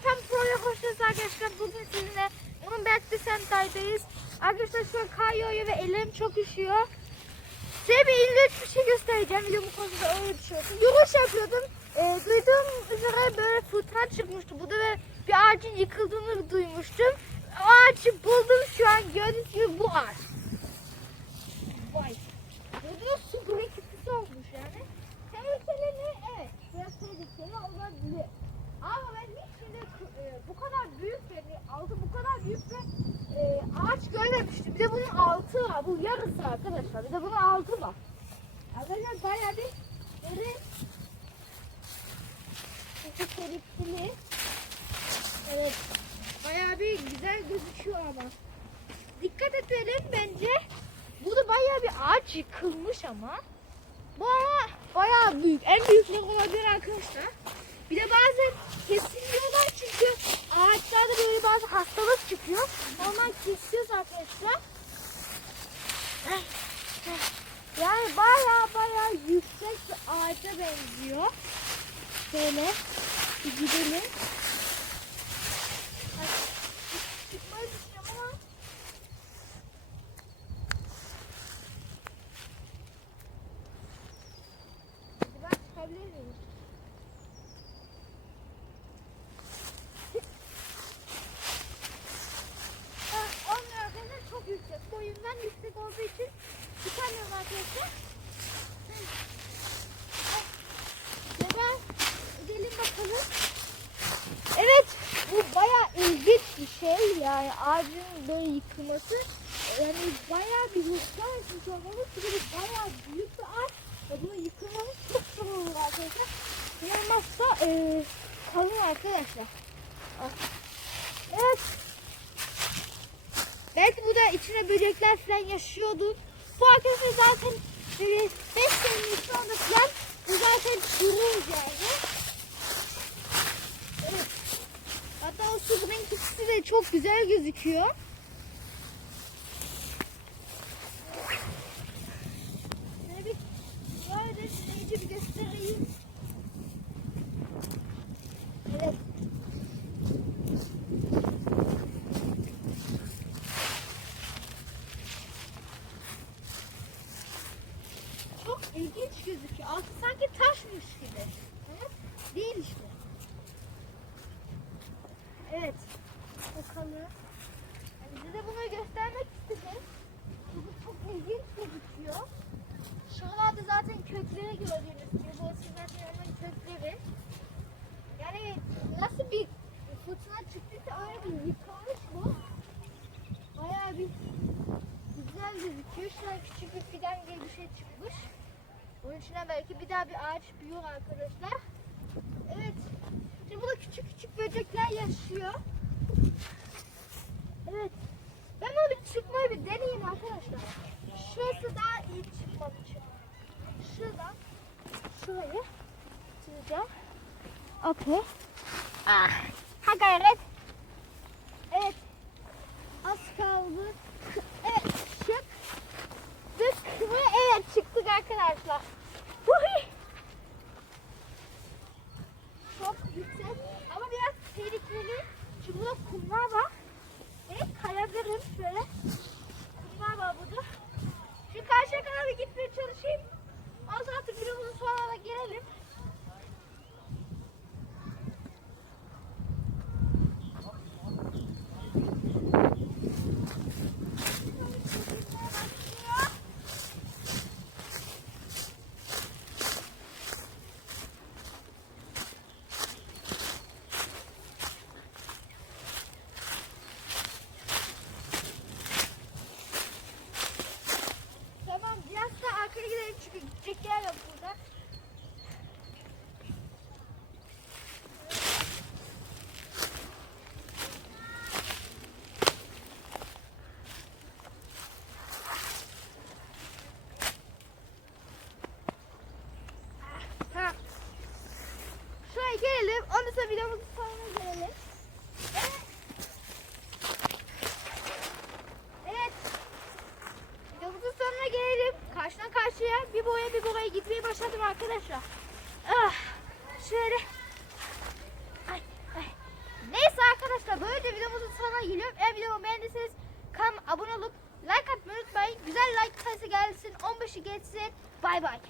Vatan Pro'ya hoş geldiniz arkadaşlar. Bugün sizinle onun Berk'te Sentay'dayız. Arkadaşlar şu an kar yağıyor ve ellerim çok üşüyor. Size bir ilginç bir şey göstereceğim. Videomun konusu da öyle bir şey. Yürüyüş yapıyordum. Ee, duyduğum üzere böyle fırtına çıkmıştı. Burada da bir ağacın yıkıldığını duymuştum. O ağacı buldum şu an. Gördüğünüz gibi bu ağaç. Vay. Gördüğünüz su biriktisi olmuş yani. Tehlikeli mi? Evet. Biraz tehlikeli olabilir. Ama ben hiç şimdi e, bu kadar büyük yani altı bu kadar büyük bir e, ağaç görmemiştim. Bir de bunun Bu yarısı arkadaşlar. Bir de bunun altı var. Arkadaşlar bayağı bir derin. Çok tehlikeli. Evet. Bayağı bir güzel gözüküyor ama. Dikkat edelim bence. Burada bayağı bir ağaç yıkılmış ama. Ama bayağı büyük. En büyükleri olabilir arkadaşlar. Yani bayağı bayağı yüksek bir ağaca benziyor. Şöyle gidelim. Ay, Çıkmayı düşünüyorum ama ben çıkabilir miyim? Ah, Olmuyor arkadaşlar çok yüksek. Boyumdan yüksek olduğu için Evet bu bayağı ilginç bir şey yani ağacın böyle yıkılması. Yani bayağı bir hızlı açmış olmalı çünkü bu bayağı büyük bir ağaç ve bunun yıkılması çok zor olur arkadaşlar. Yanmazsa eee kalın arkadaşlar. Ah. Evet. Belki bu da içine böcekler falan yaşıyordu. Bu arkadaşlar zaten 5 senenin sonra falan bu zaten yani. Evet. Hatta o su renklisi de çok güzel gözüküyor. Şöyle bir böyle size iyice bir göstereyim. Evet. Çok ilginç gözüküyor. Altı sanki taşmış gibi. Değil işte. Evet. Bakalım. Yani size de bunu göstermek istedim. Çünkü çok ilginç gözüküyor. Şuralarda zaten kökleri gördüğünüz gibi. Bu zaten onun kökleri. Yani nasıl bir fırtına çıktıysa öyle bir yıkılmış bu. Bayağı bir güzel gözüküyor. Şuna küçük bir fidan gibi bir şey çıkmış. Bunun içine belki bir daha bir ağaç büyüyor arkadaşlar. Evet. Şimdi burada küçük küçük böcekler yaşıyor. Evet. Ben onu bir çıkmayı bir deneyeyim arkadaşlar. Şurası daha iyi çıkmam için. Şuradan şurayı çizeceğim. Okey. Ah. Ha gayret. Evet. Az kaldı. Evet. Çık. Çık. Ve evet çıktık arkadaşlar. Vuhi. Çok yüksek ama biraz tehlikeli. Çünkü kumlar var. Kayabilirim şöyle. Kumlar var burada. Şimdi karşıya kadar bir gitmeye çalışayım. Az artık videomuzun sonuna da gelelim. gelelim. Onu da videomuzun sonuna gelelim. Evet. Evet. Videomuzun sonuna gelelim. Karşıdan karşıya bir boya bir boya gitmeye başladım arkadaşlar. Ah, şöyle. Ay, ay. Neyse arkadaşlar böylece videomuzun sonuna geliyorum. Eğer videomu beğendiyseniz kanalıma abone olup like atmayı unutmayın. Güzel like sayısı gelsin. 15'i geçsin. Bay bay.